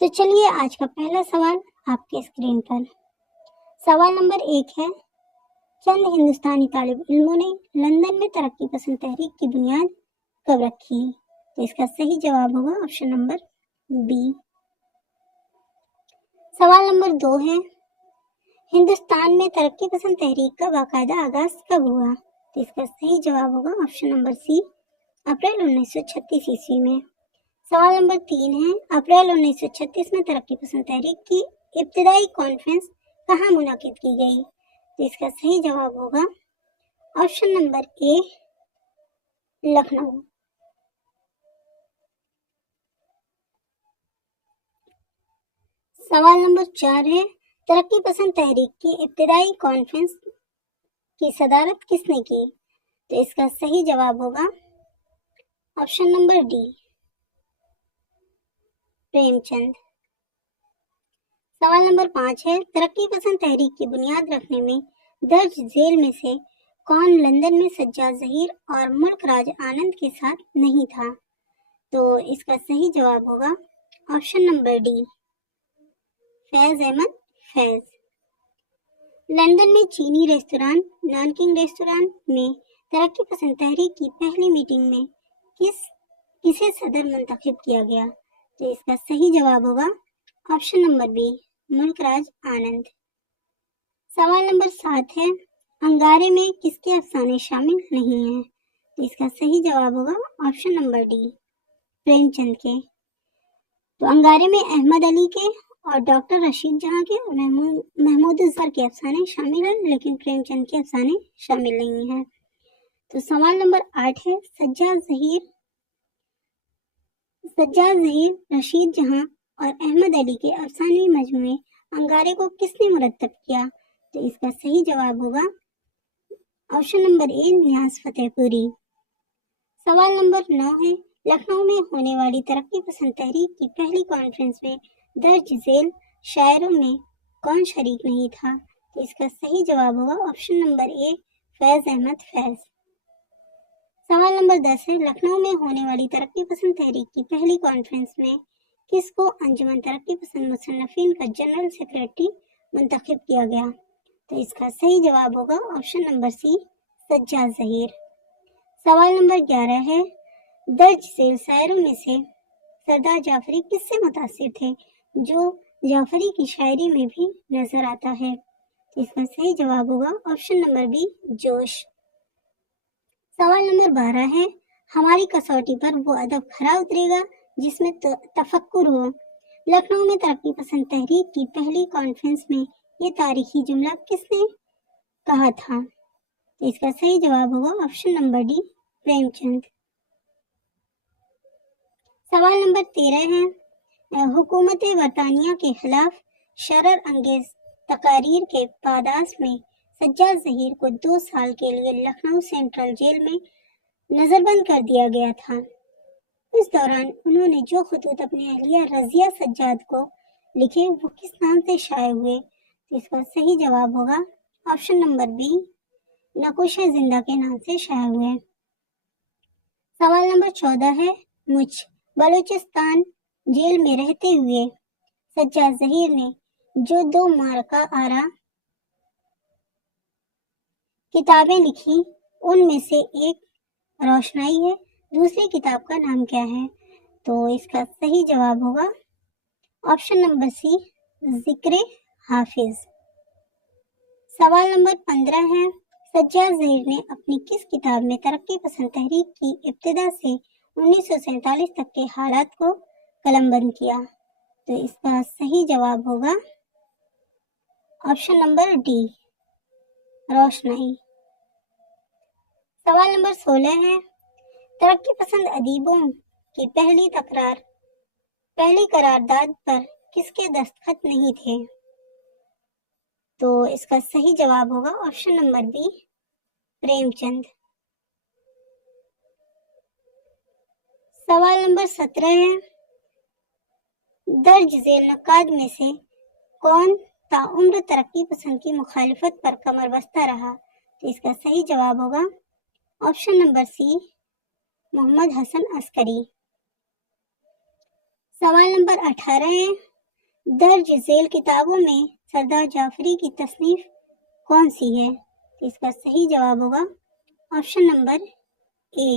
تو چلیے آج کا پہلا سوال آپ کے اسکرین پر۔ سوال نمبر 1 ہے، چند ہندوستانی طالب علموں نے لندن میں ترقی پسند تحریک کی بنیاد کب رکھی؟ تو اس کا صحیح جواب ہوگا آپشن نمبر بی۔ سوال نمبر 2 ہے، ہندوستان میں ترقی پسند تحریک کا باقاعدہ آغاز کب ہوا؟ تو اس کا صحیح جواب ہوگا آپشن نمبر سی، اپریل 1936 عیسوی میں۔ سوال نمبر 3 ہے، اپریل 1936 میں ترقی پسند تحریک کی ابتدائی کانفرنس کہاں منعقد کی گئی؟ تو اس کا صحیح جواب ہوگا آپشن نمبر اے، لکھنؤ۔ سوال نمبر 4 ہے، ترقی پسند تحریک کی ابتدائی کانفرنس کی صدارت کس نے کی؟ تو اس کا صحیح جواب ہوگا option number D, Prem Chand. سوال نمبر 5 ہے، ترقی پسند تحریک کی بنیاد رکھنے میں درج ذیل میں سے کون لندن میں سجاد ظہیر اور ملک راج آنند کے ساتھ نہیں تھا؟ تو اس کا صحیح جواب ہوگا آپشن نمبر ڈی، فیض احمد فیض۔ لندن میں چینی ریستوران نانکنگ ریستوران میں ترقی پسند تحریک کی پہلی میٹنگ میں کسے صدر منتخب کیا گیا؟ تو اس کا صحیح جواب ہوگا آپشن نمبر بی، ملک راج آنند۔ سوال نمبر 7 ہے، انگارے میں کس کے افسانے شامل نہیں ہیں؟ تو اس کا صحیح جواب ہوگا option number D, Prem Chand کے۔ تو انگارے میں احمد علی کے اور ڈاکٹر رشید جہاں کے اور محمود الظفر کے افسانے شامل ہیں، لیکن پریم چند کے افسانے شامل نہیں ہیں۔ تو سوال نمبر 8 ہے، سجاد ظہیر، رشید جہاں اور احمد علی کے افسانے مجموعے انگارے کو کس نے مرتب کیا؟ تو اس کا صحیح جواب ہوگا آپشن نمبر اے، نیاز فتح پوری۔ سوال نمبر 9 ہے، لکھنؤ میں ہونے والی ترقی پسند تحریک کی پہلی کانفرنس میں درج ذیل شاعروں میں کون شریک نہیں تھا؟ تو اس کا صحیح جواب ہوگا آپشن نمبر اے، فیض احمد فیض۔ سوال نمبر 10 ہے، لکھنؤ میں ہونے والی ترقی پسند تحریک کی پہلی کانفرنس میں کس کو انجمن ترقی پسند مصنفین کا جنرل سیکریٹری منتخب کیا گیا؟ تو اس کا صحیح جواب ہوگا آپشن نمبر سی، سجاد ظہیر۔ سوال نمبر 11 ہے، درج ذیل شاعروں میں سے سردار جعفری کس سے متاثر تھے جو جعفری کی شاعری میں بھی نظر آتا ہے؟ تو اس کا صحیح جواب ہوگا آپشن نمبر بی، جوش۔ سوال نمبر 12 ہے، ہماری کسوٹی پر وہ ادب کھرا اترے گا جس میں تفکر ہو۔ لکھنؤ میں ترقی پسند تحریک کی پہلی کانفرنس میں یہ تاریخی جملہ کس نے کہا تھا؟ تو اس کا صحیح جواب ہوگا option number D, Prem Chand. سوال نمبر 13 ہے، حکومت برطانیہ کے خلاف شرر انگیز تقاریر کے پاداش میں سجاد ظہیر کو 2 سال کے لیے لکھنؤ سینٹرل جیل میں نظر بند کر دیا گیا تھا۔ اس دوران انہوں نے جو خطوط اپنی اہلیہ رضیہ سجاد کو لکھے وہ کس نام سے شائع ہوئے؟ تو اس کا صحیح جواب ہوگا آپشن نمبر بی، نقوش زندہ کے نام سے شائع ہوئے۔ سوال نمبر 14 ہے، مجھ بلوچستان جیل میں رہتے ہوئے سجاد ظہیر نے جو 2 معرکہ آرا کتابیں لکھی ان میں سے ایک روشنائی ہے، دوسری کتاب کا نام کیا ہے؟ تو اس کا صحیح جواب ہوگا آپشن نمبر سی، ذکر حافظ۔ سوال نمبر 15 ہے، سجاد ظہیر نے اپنی کس کتاب میں ترقی پسند تحریک کی ابتدا سے 1947 تک کے حالات کو قلم بند کیا؟ تو اس کا صحیح جواب ہوگا آپشن نمبر ڈی، روشنائی۔ سوال نمبر 16 ہے، ترقی پسند ادیبوں کی پہلی قرارداد پر کس کے دستخط نہیں تھے؟ تو اس کا صحیح جواب ہوگا option number be, Prem Chand. سوال نمبر 17 ہے، درج ذیل نقاد میں سے کون تاعمر ترقی پسند کی مخالفت پر کمر بستہ رہا؟ تو اس کا صحیح جواب ہوگا آپشن نمبر سی، محمد حسن عسکری۔ سوال نمبر 18 ہے، درج ذیل کتابوں میں سردار جعفری کی تصنیف کون سی ہے؟ تو اس کا صحیح جواب ہوگا آپشن نمبر اے۔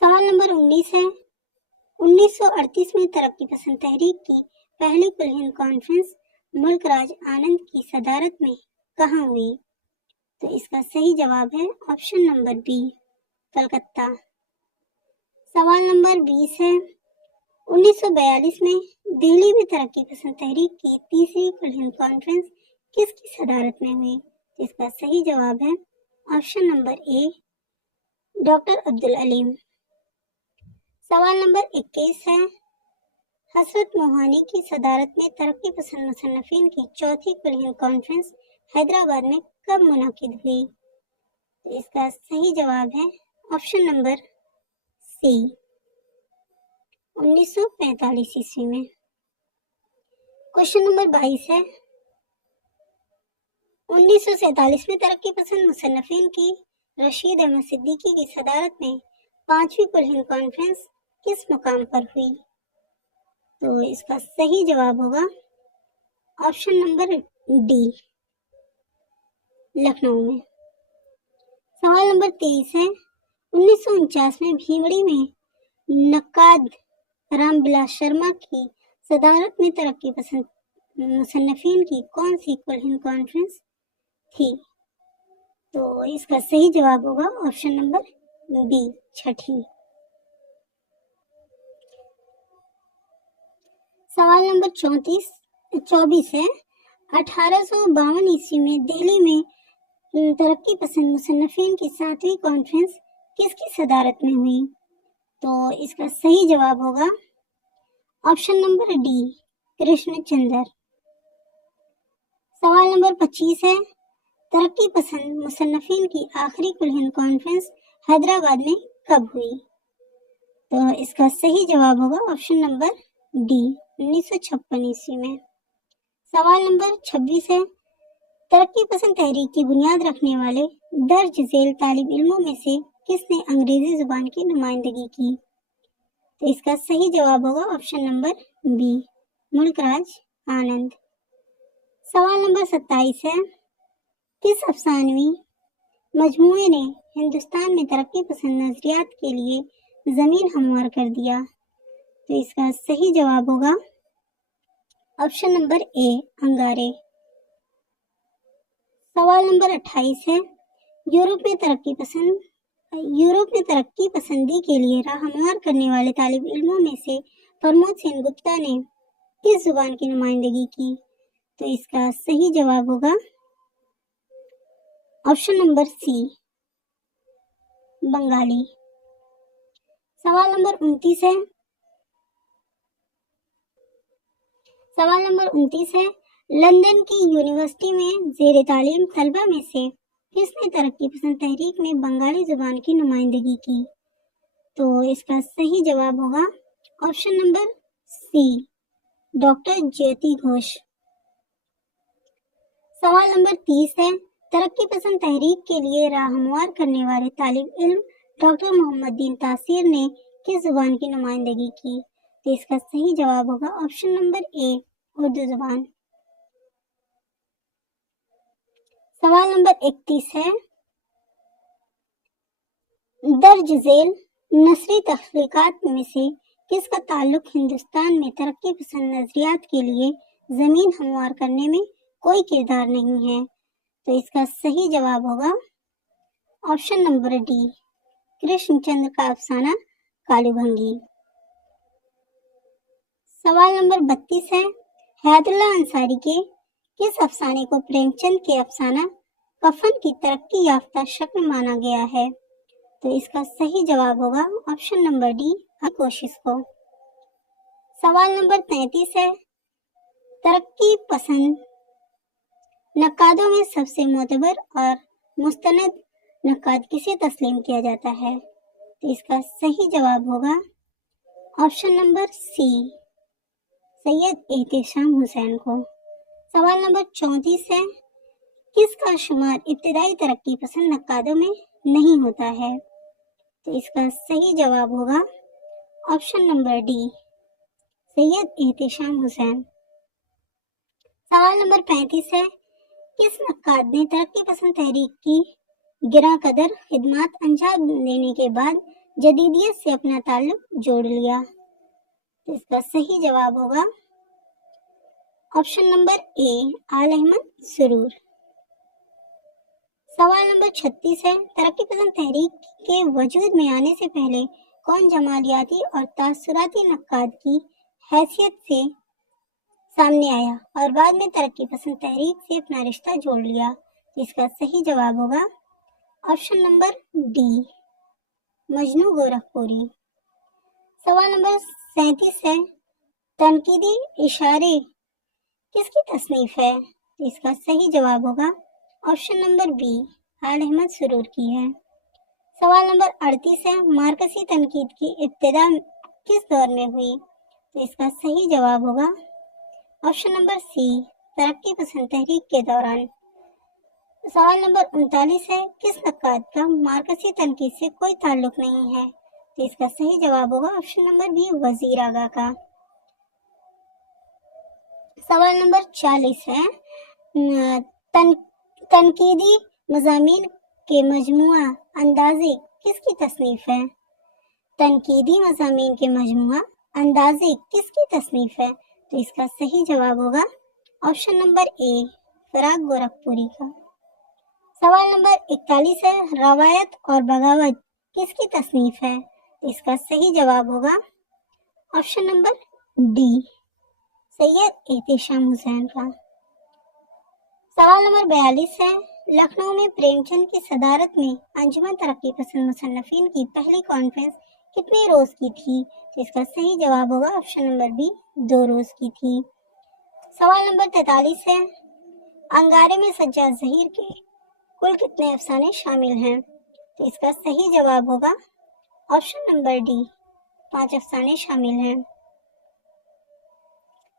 سوال نمبر 19 ہے، 1938 میں ترقی پسند تحریک کی پہلی کل ہند کانفرنس ملک راج آنند کی صدارت میں کہاں ہوئی؟ تو اس کا صحیح جواب ہے آپشن نمبر بی، کلکتہ۔ سوال نمبر 20 ہے، 1942 میں دہلی میں ترقی پسند تحریک کی تیسری کل ہند کانفرنس کس کی صدارت میں ہوئی؟ اس کا صحیح جواب ہے آپشن نمبر اے، ڈاکٹر عبدالعلیم۔ سوال نمبر 21 ہے، حسرت موہانی کی صدارت میں ترقی پسند مصنفین کی چوتھی کل ہند کانفرنس حیدرآباد میں کب منعقد ہوئی؟ تو اس کا صحیح جواب ہے آپشن نمبر سی، 1945 عیسوی میں۔ کوشچن نمبر 22 ہے، 1947 میں ترقی پسند مصنفین کی رشید احمد صدیقی کی صدارت میں پانچویں کل ہند کانفرنس کس مقام پر ہوئی؟ تو اس کا صحیح جواب ہوگا آپشن نمبر ڈی، لکھنؤ میں۔ سوال نمبر 23 ہے، 1949 میں بھیوڑی میں نقاد رام بلاس شرما کی صدارت میں ترقی پسند مصنفین کی کون سی کل ہند کانفرنس تھی؟ تو اس کا صحیح جواب ہوگا آپشن نمبر بی، چھٹی۔ سوال نمبر 24 ہے، 1852 عیسوی میں دہلی میں ترقی پسند مصنفین کی ساتویں کانفرنس کس کی صدارت میں ہوئی؟ تو اس کا صحیح جواب ہوگا option number D, Krishan Chander. سوال نمبر 25 ہے، ترقی پسند مصنفین کی آخری کل ہند کانفرنس حیدرآباد میں کب ہوئی؟ تو اس کا صحیح جواب ہوگا آپشن نمبر ڈی، 1956 عیسوی میں۔ سوال نمبر 26 ہے، ترقی پسند تحریک کی بنیاد رکھنے والے درج ذیل طالب علموں میں سے کس نے انگریزی زبان کی نمائندگی کی؟ تو اس کا صحیح جواب ہوگا آپشن نمبر بی، ملک راج آنند۔ سوال نمبر 27 ہے، کس افسانوی مجموعے نے ہندوستان میں ترقی پسند نظریات کے لیے زمین ہموار کر دیا؟ تو اس کا صحیح جواب ہوگا آپشن نمبر اے، انگارے۔ سوال نمبر 28 ہے، یورپ میں ترقی پسندی کے لیے راہ ہموار کرنے والے طالب علموں میں سے پرمود سین گپتا نے کس زبان کی نمائندگی کی؟ تو اس کا صحیح جواب ہوگا آپشن نمبر سی، بنگالی۔ سوال نمبر 29 ہے، لندن کی یونیورسٹی میں زیر تعلیم طلبہ میں سے کس نے ترقی پسند تحریک میں بنگالی زبان کی نمائندگی کی؟ تو اس کا صحیح جواب ہوگا آپشن نمبر سی، ڈاکٹر جیوتی گھوش۔ سوال نمبر 30 ہے، ترقی پسند تحریک کے لیے راہ ہموار کرنے والے طالب علم ڈاکٹر محمد دین تاثیر نے کس زبان کی نمائندگی کی؟ تو اس کا صحیح جواب ہوگا آپشن نمبر اے، اردو زبان۔ سوال نمبر 31 ہے، درج ذیل نثری تخلیقات میں سے کس کا تعلق ہندوستان میں ترقی پسند نظریات کے لیے زمین ہموار کرنے میں کوئی کردار نہیں ہے؟ تو اس کا صحیح جواب ہوگا option number D, Krishan Chander کا افسانہ کالو بھنگی۔ سوال نمبر 32 ہے، حیات اللہ انصاری کے کس افسانے کو پریم چند کے افسانہ کفن کی ترقی یافتہ شکل مانا گیا ہے؟ تو اس کا صحیح جواب ہوگا آپشن نمبر ڈی، کوشش کو۔ سوال نمبر 33 ہے، ترقی پسند نقادوں میں سب سے معتبر اور مستند نقاد کسے تسلیم کیا جاتا ہے؟ تو اس کا صحیح جواب ہوگا آپشن نمبر سی، سید احتشام حسین کو۔ سوال نمبر 34 ہے، کس کا شمار ابتدائی ترقی پسند نقادوں میں نہیں ہوتا ہے؟ تو اس کا صحیح جواب ہوگا option number D, Syed Ehtesham Hussain. सवाल नंबर 35 है, किस नक्काद ने तरक्की पसंद तहरीक की गिरा कदर खिदमत अंजाम देने के बाद जदीदियत से अपना ताल्लुक जोड़ लिया? तो इसका सही जवाब होगा ऑप्शन नंबर ए, आल अहमद सुरूर। सवाल नंबर 36 है, तरक्की पसंद तहरीक के वजूद में आने से पहले कौन जमालियाती और तासुराती नक्काद की हैसियत से सामने आया और बाद में तरक्की पसंद तहरीक से अपना रिश्ता जोड़ लिया? इसका सही जवाब होगा option number D, Majnu Gorakhpuri. सवाल नंबर 37 है, तनकीदी इशारे किसकी तसनीफ है? इसका सही जवाब होगा ऑप्शन नंबर बी, आल अहमद सुरूर की है। सवाल नंबर 38 है, मार्कसी तनकीद की इब्तिदा किस दौर में हुई? तो इसका सही जवाब होगा ऑप्शन नंबर सी, तरक्की पसंद तहरीक के दौरान। सवाल नंबर 39 है, किस नक्काद का मार्कसी तनकीद से कोई ताल्लुक नहीं है? तो इसका सही जवाब होगा ऑप्शन नंबर बी, वजीर आगा का। सवाल नंबर 40 है, तनकीदी मज़ामीन के मजमुआ अंदाज़े किसकी तसनीफ है? तनकीदी मज़ामीन के मजमुआ अंदाज़े किसकी तसनीफ है? तो इसका सही जवाब होगा ऑप्शन नंबर ए, फराग गोरखपुरी का। सवाल नंबर 41 है, रवायत और बगावत किसकी तसनीफ है? तो इसका सही जवाब होगा option number D, Syed Ehtesham Hussain का। सवाल नंबर 42 है, लखनऊ में प्रेमचंद की सदारत में अंजुमन तरक्की पसंद मुसन्नफीन की पहली कॉन्फ्रेंस कितने रोज की थी? तो इसका सही जवाब होगा ऑप्शन नंबर बी, 2 रोज की थी। सवाल नंबर 43 है, अंगारे में सज्जाद ज़हीर के कुल कितने अफसाने शामिल हैं? तो इसका सही जवाब होगा ऑप्शन नंबर डी, 5 अफसाने शामिल हैं।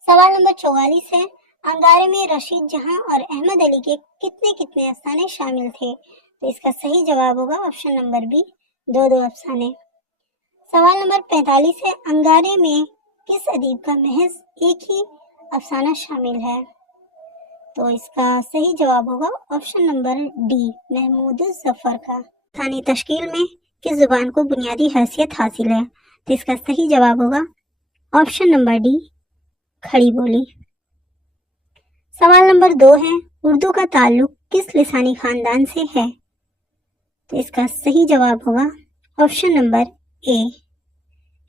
सवाल नंबर 44 है, अंगारे में रशीद जहां और अहमद अली के कितने कितने अफसाने शामिल थे? तो इसका सही जवाब होगा ऑप्शन नंबर बी, 2 अफसाने। सवाल नंबर 45 है, अंगारे में किस अदीब का महज एक ही अफसाना शामिल है? तो इसका सही जवाब होगा option number D, Mahmood Zafar का। स्थानीय तश्कील में किस जुबान को बुनियादी हैसियत हासिल है? तो इसका सही जवाब होगा ऑप्शन नंबर डी, खड़ी बोली। सवाल नंबर 2 है, उर्दू का ताल्लुक किस लिसानी खानदान से है? तो इसका सही जवाब होगा ऑप्शन नंबर ए,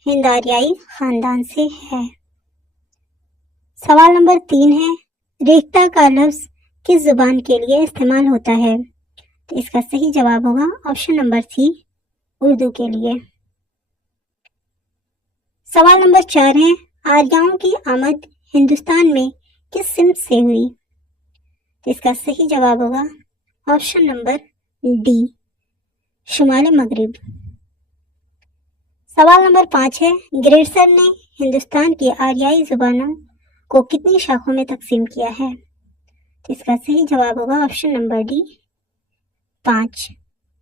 हिंद आर्याई खानदान से है। सवाल नंबर 3 है, रेख्ता का लफ्ज किस जुबान के लिए इस्तेमाल होता है? तो इसका सही जवाब होगा ऑप्शन नंबर सी, उर्दू के लिए। सवाल नंबर 4 है, आर्याओं की आमद हिंदुस्तान में किस सिमत से हुई? तो इसका सही जवाब होगा ऑप्शन नंबर डी, शुमाल मगरिब। सवाल नंबर 5 है, ग्रेडसन ने हिंदुस्तान की आर्याई जुबानों को कितनी शाखों में तकसीम किया है? तो इसका सही जवाब होगा ऑप्शन नंबर डी, 5।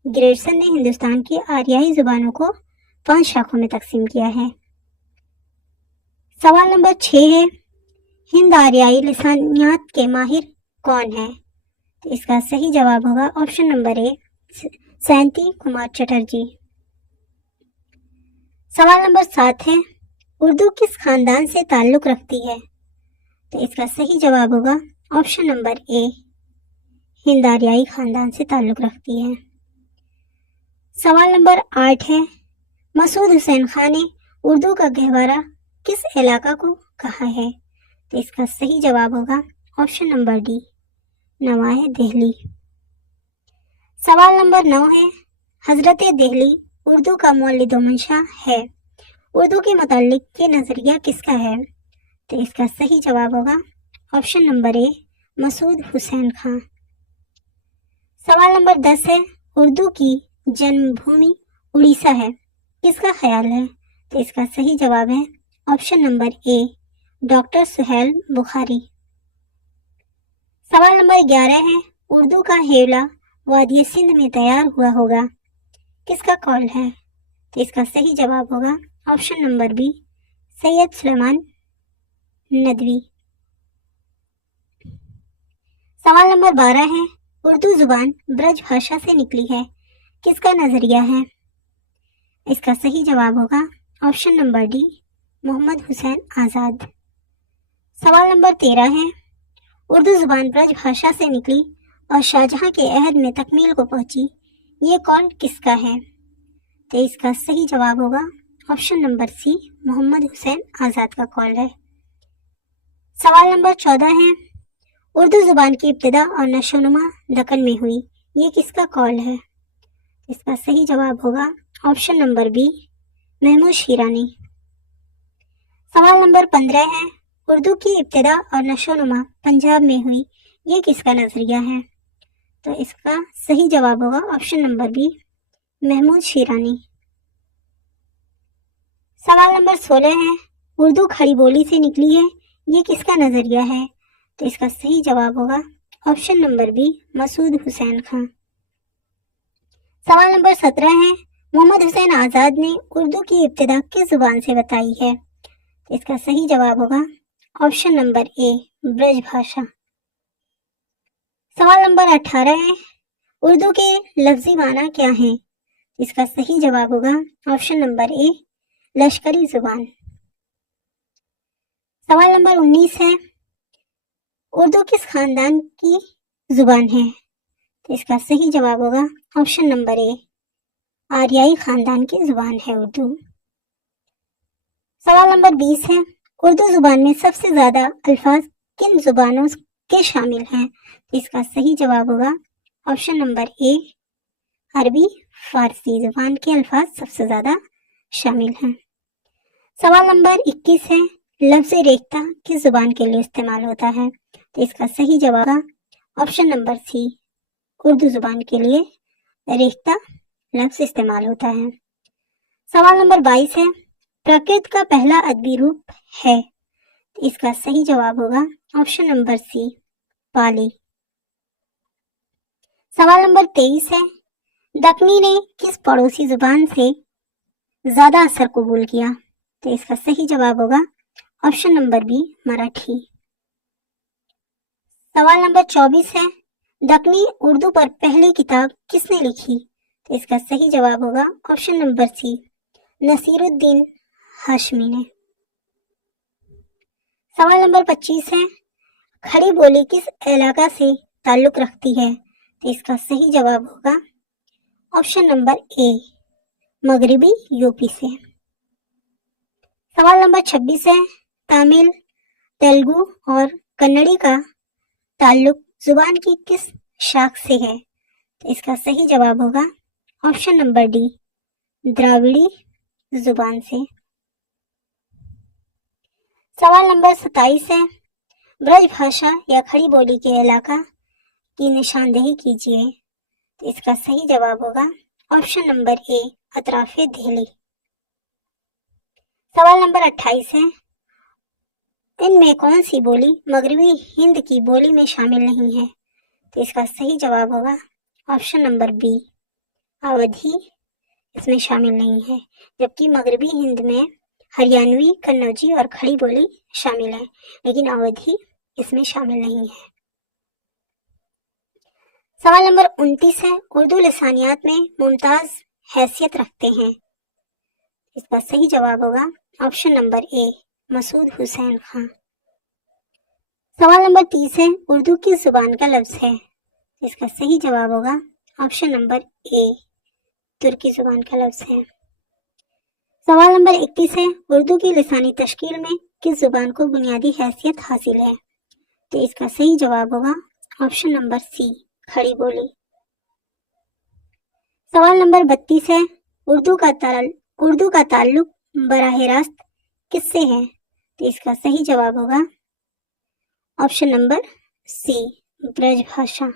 ग्रेडसन ने हिंदुस्तान की आर्याई जुबानों को 5 शाखों में तकसीम किया है। सवाल नंबर 6 है, हिंद आर्याई लिसानियात के माहिर कौन है? तो इसका सही जवाब होगा ऑप्शन नंबर ए, सैंती कुमार चटर्जी। सवाल नंबर 7 है, उर्दू किस खानदान से ताल्लुक रखती है? तो इसका सही जवाब होगा ऑप्शन नंबर ए, हिंद आर्याई खानदान से ताल्लुक रखती है। सवाल नंबर 8 है, मसूद हुसैन खान ने उर्दू का गहवारा किस इलाका को कहा है? तो इसका सही जवाब होगा ऑप्शन नंबर डी, नवाए दिल्ली। सवाल नंबर 9 है, हजरत दिल्ली उर्दू का मौलिद मंशा है, उर्दू के मुताल्लिक ये नजरिया किसका है? तो इसका सही जवाब होगा option number A, Masood Hussain Khan. सवाल नंबर 10 है, उर्दू की जन्मभूमि उड़ीसा है, किसका ख्याल है? तो इसका सही जवाब है option number A, doctor Suhail Bukhari. सवाल नंबर 11 है, उर्दू का हेवला वादी सिंध में तैयार हुआ होगा, किसका कौल है? तो इसका सही जवाब होगा option number B, Syed Sulaiman Nadvi. सवाल नंबर 12 है, उर्दू जुबान ब्रज भाषा से निकली है, किसका नजरिया है? इसका सही जवाब होगा option number D, Mohammad Hussain Azad. सवाल नंबर 13 है, उर्दू जुबान ब्रज भाषा से निकली और शाहजहां के अहद में तकमील को पहुंची, ये कौल किसका है? तो इसका सही जवाब होगा option number C, Mohammad Hussain Azad का कौल है। सवाल नंबर 14 है, उर्दू जुबान की इब्तिदा और नशोनुमा दक्कन में हुई, ये किसका कौल है? इसका सही जवाब होगा option number B, Mahmood Shirani. सवाल नंबर 15 है, उर्दू की इब्तिदा और नशोनुमा पंजाब में हुई, ये किसका नजरिया है? तो इसका सही जवाब होगा option number B, Mahmood Shirani. सवाल नंबर 16 है, उर्दू खड़ी बोली से निकली है, ये किसका नजरिया है? तो इसका सही जवाब होगा option number B, Masood Hussain Khan. सवाल नंबर 17 है, मोहम्मद हुसैन आजाद ने उर्दू की इब्तिदा किस जुबान से बताई है? तो इसका सही जवाब होगा ऑप्शन नंबर ए, ब्रज भाषा। सवाल नंबर 18 है, उर्दू के लफ्जी माना क्या है? इसका सही जवाब होगा ऑप्शन नंबर ए, लश्करी जुबान। सवाल नंबर 19 है, उर्दू किस खानदान की जुबान है? तो इसका सही जवाब होगा ऑप्शन नंबर ए, आर्याई खानदान की जुबान है उर्दू। सवाल नंबर 20 है, उर्दू जुबान में सबसे ज्यादा अल्फाज किन जुबानों के शामिल हैं? तो इसका सही जवाब होगा ऑप्शन नंबर ए, अरबी फारसी जुबान के अल्फाज सबसे ज्यादा शामिल हैं। सवाल नंबर 21 है, लफ्ज रेख्ता किस जुबान के लिए इस्तेमाल होता है? तो इसका सही जवाब ऑप्शन नंबर सी, उर्दू जुबान के लिए रेख्ता लफ्ज इस्तेमाल होता है। सवाल नंबर 22 है, प्राकृत का पहला अदबी रूप है? तो इसका सही जवाब होगा ऑप्शन नंबर सी, पाली। सवाल नंबर 23 है, दक्कनी ने किस पड़ोसी जुबान से ज्यादा असर कबूल किया? तो इसका सही जवाब होगा ऑप्शन नंबर बी, मराठी। सवाल नंबर 24 है, दक्कनी उर्दू पर पहली किताब किसने लिखी? तो इसका सही जवाब होगा option number C, Naseeruddin Hashmi ने। सवाल नंबर 25 है, खड़ी बोली किस इलाका से ताल्लुक रखती है? तो इसका सही जवाब होगा ऑप्शन नंबर ए, मगरिबी यूपी से। सवाल नंबर 26 है, तमिल, तेलुगु और कन्नड़ी का ताल्लुक जुबान की किस शाख से है? तो इसका सही जवाब होगा ऑप्शन नंबर डी, द्राविड़ी जुबान से। सवाल नंबर 27 है, ब्रज भाषा या खड़ी बोली के इलाका की निशानदेही कीजिए। तो इसका सही जवाब होगा ऑप्शन नंबर ए, अतराफे दिल्ली। सवाल नंबर 28 है, इनमें कौन सी बोली मगरबी हिंद की बोली में शामिल नहीं है? तो इसका सही जवाब होगा ऑप्शन नंबर बी, अवधी इसमें शामिल नहीं है, जबकि मगरबी हिंद में हरियाणवी, कन्नौजी और खड़ी बोली शामिल है, लेकिन अवधी इसमें शामिल नहीं है। सवाल नंबर 29 है, उर्दू लिसानियात में मुमताज हैसियत रखते हैं? इसका सही जवाब होगा option number A, Masood Hussain Khan. सवाल नंबर 30 है, उर्दू किस जुबान का लफ्ज है? इसका सही जवाब होगा ऑप्शन नंबर ए, तुर्की जुबान का लफ्ज है। सवाल नंबर 31 है, उर्दू की लिसानी तश्कील में किस जुबान को बुनियादी हैसियत हासिल है? तो इसका सही जवाब होगा ऑप्शन नंबर सी, खड़ी बोली। सवाल नंबर 32 है, उर्दू का ताल्लुक बराह रास्त किससे है? तो इसका सही जवाब होगा ऑप्शन नंबर सी, ब्रज भाषा।